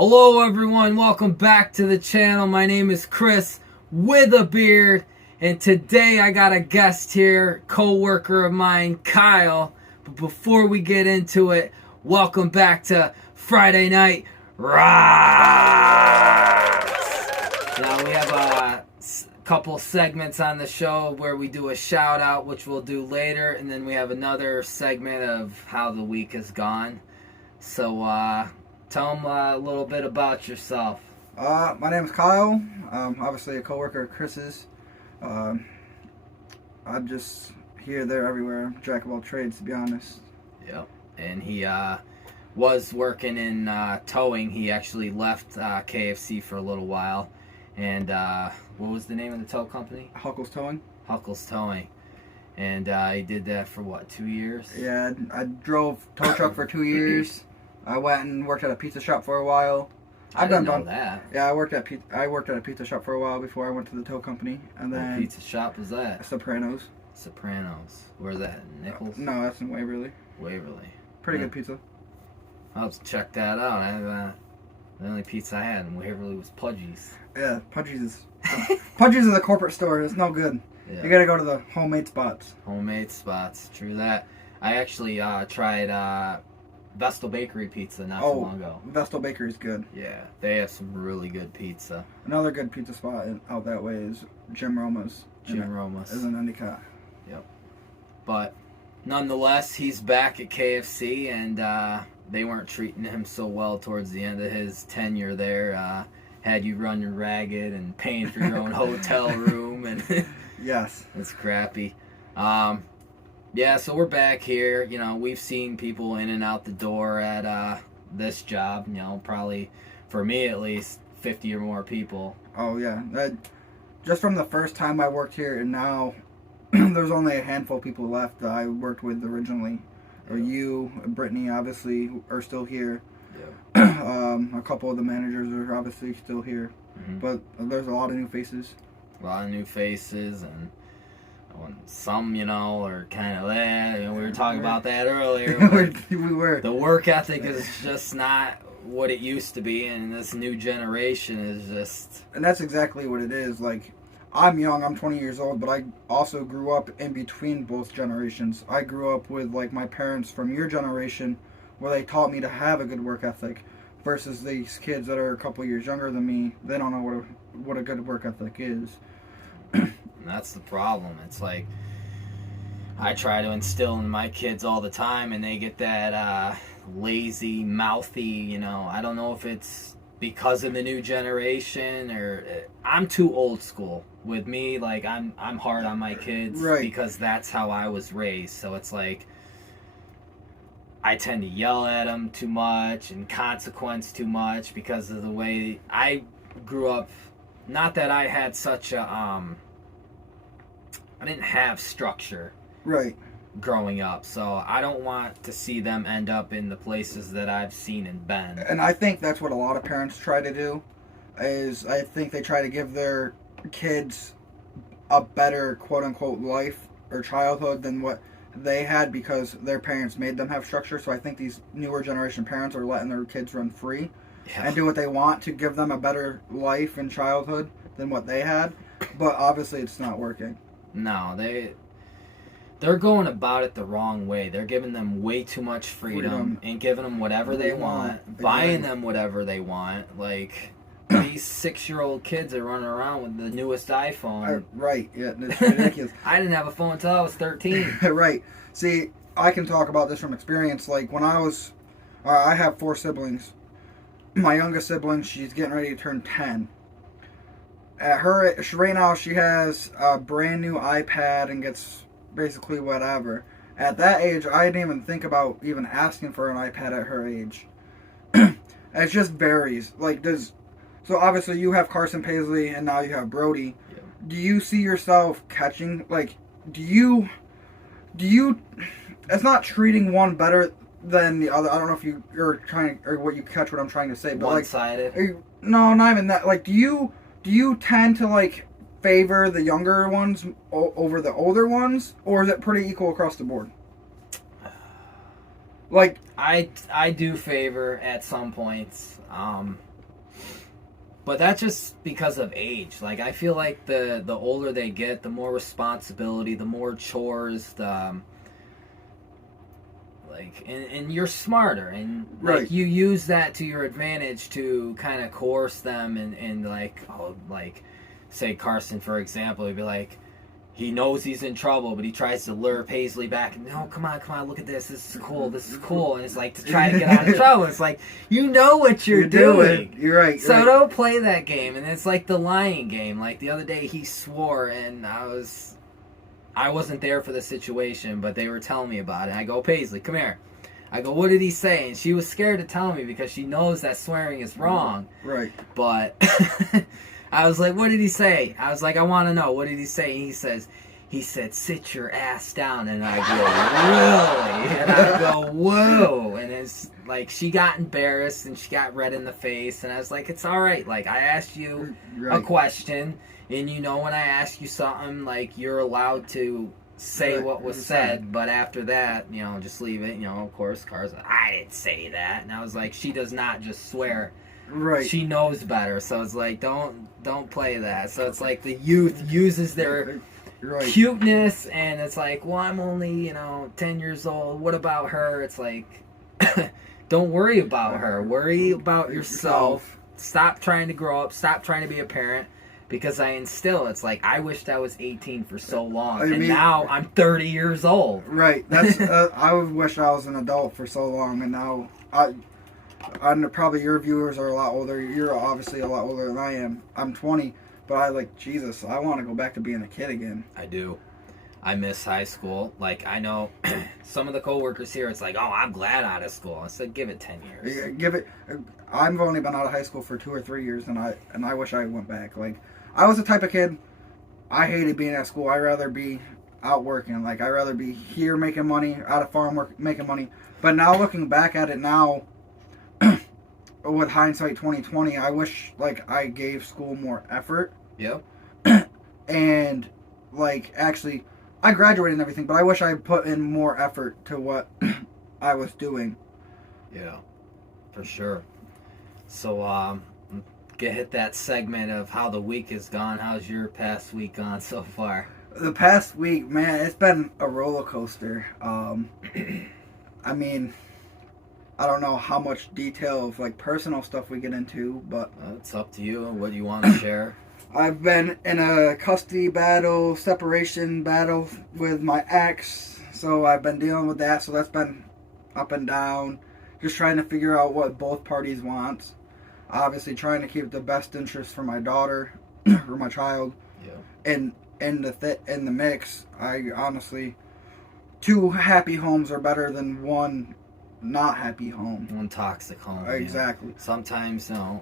Hello everyone, welcome back to the channel. My name is Chris with a beard, and today I got a guest here, co-worker of mine, Kyle. But before we get into it, welcome back to Friday Night Rocks. Now we have a couple segments on the show where we do a shout out, which we'll do later, and then we have another segment of how the week has gone. So tell them a little bit about yourself. My name is Kyle. Obviously a co-worker of Chris's. I'm just here, there, everywhere. Jack of all trades, to be honest. Yep. And he was working in towing. He actually left KFC for a little while. And what was the name of the tow company? Huckle's Towing. Huckle's Towing. And he did that for what, 2 years? Yeah, I drove tow truck for 2 years. I went and worked at a pizza shop for a while. I didn't know that. Yeah, I worked at a pizza shop for a while before I went to the tow company, and then what pizza shop was that? Sopranos. Sopranos. Where's that? Nichols? No, that's in Waverly. Waverly. Pretty good pizza. I'll have to check that out. The only pizza I had in Waverly was Pudgy's. Yeah, Pudgy's is a corporate store. It's no good. Yeah. You gotta go to the homemade spots. Homemade spots. True that. I actually tried Vestal Bakery pizza not so long ago. Vestal Bakery is good. Yeah, they have some really good pizza. Another good pizza spot out that way is Jim Roma's. Jim Roma's. Is in Endicott. Yep. But nonetheless, he's back at KFC, and they weren't treating him so well towards the end of his tenure there. Had you running ragged and paying for your own hotel room, and yes, it's crappy. Yeah, so we're back here. You know, we've seen people in and out the door at this job. You know, probably, for me at least, 50 or more people. Oh, yeah. Just from the first time I worked here and now, there's only a handful of people left that I worked with originally. Or you, Brittany, obviously, are still here. Yeah. A couple of the managers are obviously still here. Mm-hmm. But there's a lot of new faces. A lot of new faces, and some, you know, are kind of that. You know, we were talking about that earlier. We were. The work ethic is just not what it used to be, and this new generation is just... And that's exactly what it is. Like, I'm young, I'm 20 years old, but I also grew up in between both generations. I grew up with, like, my parents from your generation, where they taught me to have a good work ethic, versus these kids that are a couple years younger than me. They don't know what a good work ethic is. And that's the problem. It's like, I try to instill in my kids all the time, and they get that lazy, mouthy, you know. I don't know if it's because of the new generation, or I'm too old school. With me, like, I'm hard on my kids, right, because that's how I was raised. So it's like, I tend to yell at them too much and consequence too much because of the way I grew up. Not that I had such a I didn't have structure, right, growing up, so I don't want to see them end up in the places that I've seen and been. And I think that's what a lot of parents try to do, is I think they try to give their kids a better quote-unquote life or childhood than what they had because their parents made them have structure. So I think these newer generation parents are letting their kids run free and do what they want to give them a better life and childhood than what they had, but obviously it's not working. No, they're going about it the wrong way. They're giving them way too much freedom and giving them whatever they want, buying them whatever they want. Like, these 6-year-old kids are running around with the newest iPhone. Right, yeah, it's ridiculous. I didn't have a phone until I was 13. Right. See, I can talk about this from experience. Like, when I have 4 siblings. My youngest sibling, she's getting ready to turn 10. Right now, she has a brand new iPad and gets basically whatever. At that age, I didn't even think about even asking for an iPad at her age. It just varies. Like, so obviously you have Carson Paisley and now you have Brody. Yeah. Do you see yourself catching, like, do you, it's not treating one better than the other. I don't know if you're trying, or what you catch what I'm trying to say, but one-sided. Like, no, not even that. Like, do you tend to, like, favor the younger ones over the older ones, or is it pretty equal across the board? Like, I do favor at some points. But that's just because of age. Like, I feel like the older they get, the more responsibility, the more chores, and you're smarter, and like Right. you use that to your advantage to kind of coerce them, and like say Carson, for example, he'd be like, he knows he's in trouble, but he tries to lure Paisley back. No, come on, look at this. This is cool. And it's like to try to get out of trouble. It's like, you know what you're doing. You're right. So right. don't play that game. And it's like the lying game. Like the other day, he swore, and I wasn't there for the situation, but they were telling me about it. I go, Paisley, come here. I go, what did he say? And she was scared to tell me because she knows that swearing is wrong. Right. But I was like, what did he say? I was like, I want to know. What did he say? And he said, sit your ass down. And I go, really? And I go, whoa. And it's like, she got embarrassed and she got red in the face. And I was like, it's all right. Like, I asked you a question. And you know, when I ask you something, like, you're allowed to say what was said. But after that, you know, just leave it. You know, of course, Car's like, I didn't say that. And I was like, she does not just swear. Right. She knows better, so it's like don't play that. So it's like the youth uses their cuteness, and it's like, well, I'm only 10 years old. What about her? It's like, don't worry about her. Worry about yourself. Stop trying to grow up. Stop trying to be a parent. Because I instill, it's like, I wished I was 18 for so long, and now I'm 30 years old. Right. That's I wish I was an adult for so long, and now probably your viewers are a lot older. You're obviously a lot older than I am. I'm 20, but I Jesus. I want to go back to being a kid again. I do. I miss high school. Like, I know some of the coworkers here, it's like, oh, I'm glad out of school. I said, give it 10 years. I've only been out of high school for 2 or 3 years, and I wish I went back. Like, I was the type of kid, I hated being at school. I'd rather be out working. Like, I'd rather be here making money, out of farm work making money. But now, looking back at it now, with hindsight 2020, I wish I gave school more effort. Yep. And actually, I graduated and everything, but I wish I put in more effort to what I was doing. Yeah, for sure. So hit that segment of how the week has gone. How's your past week gone so far? The past week, man, it's been a roller coaster. I mean, I don't know how much detail of personal stuff we get into, but it's up to you. What do you want to share? I've been in a custody battle, separation battle with my ex, so I've been dealing with that. So that's been up and down, just trying to figure out what both parties want. Obviously, trying to keep the best interest for my daughter or my child. Yeah. And in the mix, I honestly, 2 happy homes are better than 1 not happy home. 1 toxic home. Exactly. Yeah. Sometimes, I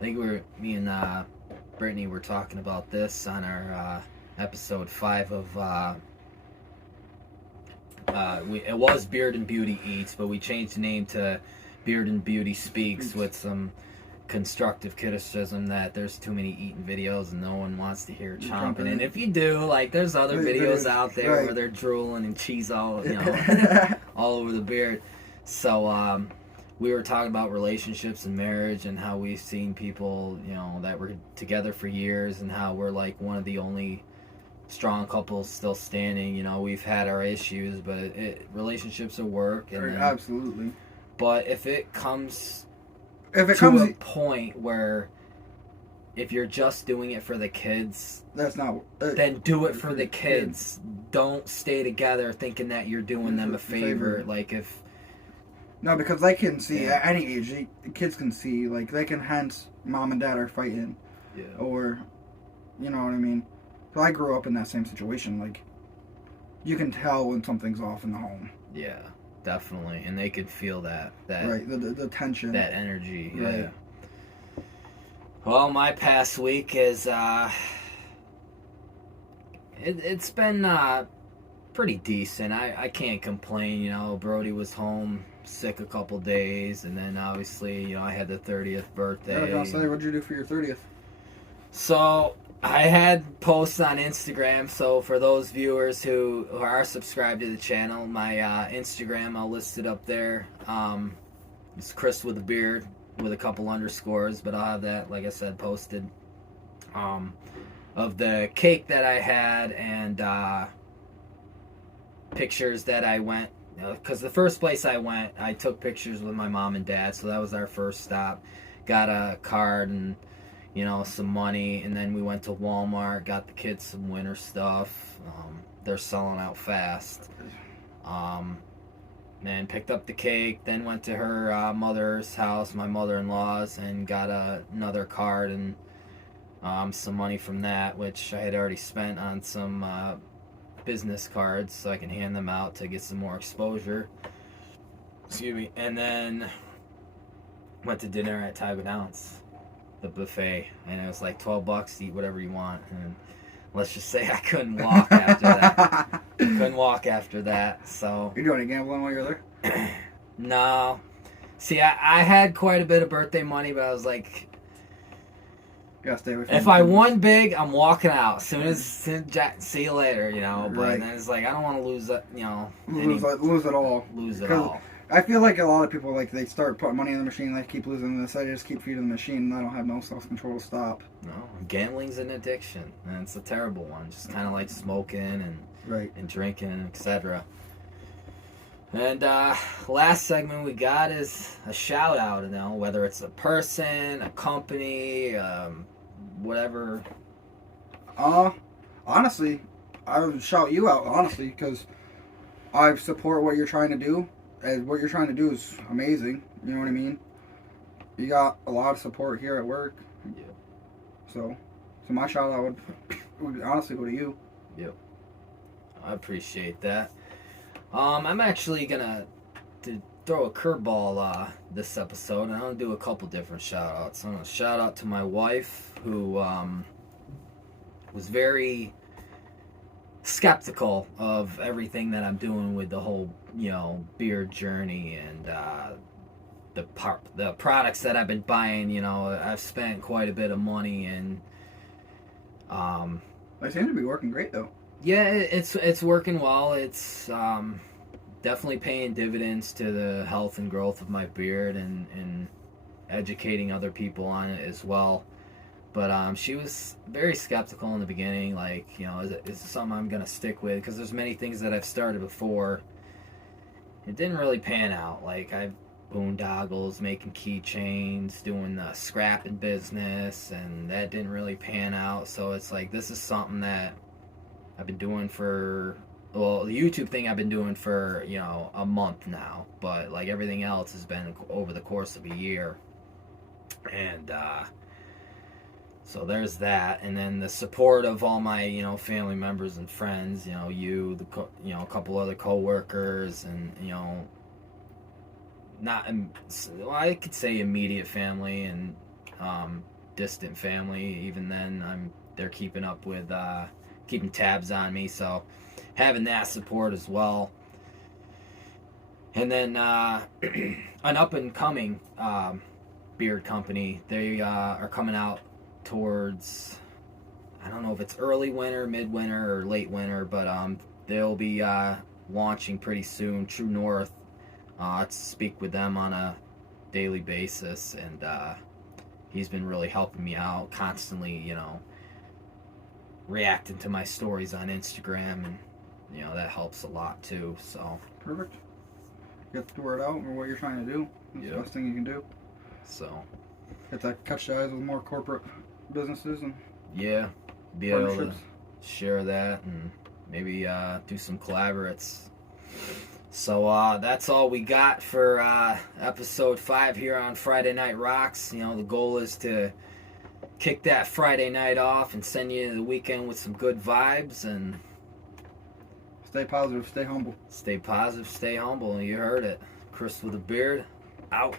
think me and Brittany were talking about this on our episode 5 of it was Beard and Beauty Eats, but we changed the name to Beard and Beauty Speaks with some constructive criticism that there's too many eating videos and no one wants to hear chomping. And if you do, there's other videos out there where they're drooling and cheese all all over the beard. So we were talking about relationships and marriage and how we've seen people that were together for years and how we're one of the only strong couples still standing. We've had our issues, but relationships are work. And absolutely. But if it comes to a point where if you're just doing it for the kids, that's not. Then do it for the kids. Don't stay together thinking that you're doing them a favor. No, because they can see at any age. Kids can see they can hence mom and dad are fighting. Yeah. Or, you know what I mean. So I grew up in that same situation. You can tell when something's off in the home. Yeah. Definitely, and they could feel that right, the tension, that energy. Right. Yeah. Well, my past week is it's been pretty decent. I can't complain. Brody was home sick a couple days, and then obviously I had the 30th birthday. I was gonna say, what'd you do for your 30th? So I had posts on Instagram, so for those viewers who are subscribed to the channel, my Instagram, I'll list it up there. It's Chris with a Beard. with a couple underscores, but I'll have that, like I said, posted. Of the cake that I had and pictures that I went, because the first place I went, I took pictures with my mom and dad, so that was our first stop. Got a card and some money, and then we went to Walmart, got the kids some winter stuff. They're selling out fast. And picked up the cake, then went to her mother's house, my mother-in-law's, and got another card and some money from that, which I had already spent on some business cards, so I can hand them out to get some more exposure. Excuse me. And then went to dinner at Tiger Downs, the buffet, and it was like $12 to eat whatever you want. And let's just say I couldn't walk after that. Couldn't walk after that. So You doing any gambling while you're there? no. See, I had quite a bit of birthday money, but I was like, You gotta stay away from if the I things. won big, I'm walking out. Soon Jack, see you later, But Right. then it's like I don't want to lose, lose it all. lose it 'Cause all. I feel like a lot of people, like, they start putting money in the machine, they keep losing this, I just keep feeding the machine, and I don't have no self-control to stop. No, gambling's an addiction, and it's a terrible one. Just kind of like smoking Right. and drinking, etc. And last segment we got is a shout out. Whether it's a person, a company, whatever. Honestly, I would shout you out, honestly, because I support what you're trying to do, and what you're trying to do is amazing, you know what I mean? You got a lot of support here at work. Yeah. So my shout out would honestly go to you. I appreciate that. I'm actually gonna throw a curveball this episode, and I'm gonna do a couple different shout outs. I'm gonna shout out to my wife, who was very skeptical of everything that I'm doing with the whole beard journey and the products that I've been buying. I've spent quite a bit of money, and They seem to be working great though. yeah, it's working well. It's definitely paying dividends to the health and growth of my beard, and educating other people on it as well. But she was very skeptical in the beginning, like, is it something I'm gonna stick with? Because there's many things that I've started before. It didn't really pan out. Like, I've boondoggles, making keychains, doing the scrapping business, and that didn't really pan out. So it's like, this is something that I've been doing for, well, the YouTube thing I've been doing for, a month now. But, like, everything else has been over the course of a year. And, so there's that. And then the support of all my, family members and friends, a couple other co-workers, and, I could say immediate family and distant family. Even then, they're keeping up with, keeping tabs on me, so having that support as well. And then an up and coming beard company, they are coming out towards, I don't know if it's early winter, midwinter, or late winter, but they'll be launching pretty soon. True North, to speak with them on a daily basis, and he's been really helping me out, constantly, reacting to my stories on Instagram, and that helps a lot too. So Perfect. Get the word out or what you're trying to do. That's the best thing you can do. So Get to catch eyes with more corporate businesses and yeah, be able to partnerships. share that and maybe do some collaborates. So that's all we got for episode 5 here on Friday Night Rocks. The goal is to kick that Friday night off and send you the weekend with some good vibes, and Stay positive, stay humble. stay positive, stay humble. You heard it. Chris with a beard, out.